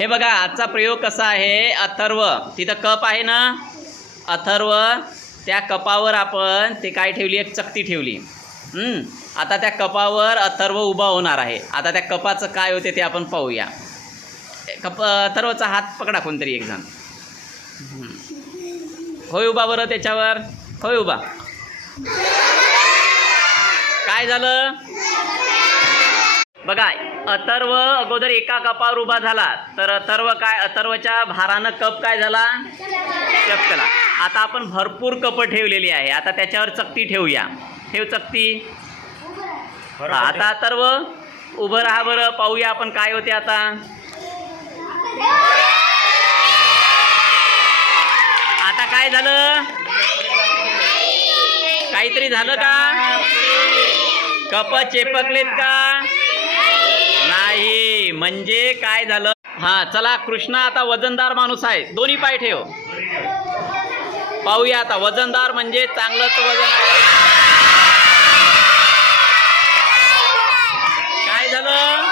हे बघा आजचा प्रयोग कसा आहे? अथर्व. तिथं कप आहे ना? अथर्व त्या कपावर आपण ते काय ठेवली? एक चकती ठेवली. हम्म, आता त्या कपावर अथर्व उभा होणार आहे. आता त्या कपाचं काय होते ते आपण पाहूया. कप अथर्वचा हात पकडा कोणतरी एक जण. होय उभा बरं त्याच्यावर? होय उभा. काय झालं? बघा अथर्व अगोदर एका कपावर उभा झाला. तर अथर्व काय अथर्वच्या भारानं कप काय झाला? चपकला आता आपण भरपूर कप ठेवलेली आहे. आता त्याच्यावर चकती ठेवूया. ठेव चकती. आता अथर्व उभं राहा बरं. पाहूया आपण काय होते आता. आता काय झालं? काहीतरी झालं का? कप चेपकलेत का? म्हणजे काय झालं? हा चला कृष्णा आता वजनदार माणूस आहे. दोन्ही पाय ठेव. पाहूया आता. वजनदार म्हणजे चांगलंच वजन आहे. काय झालं?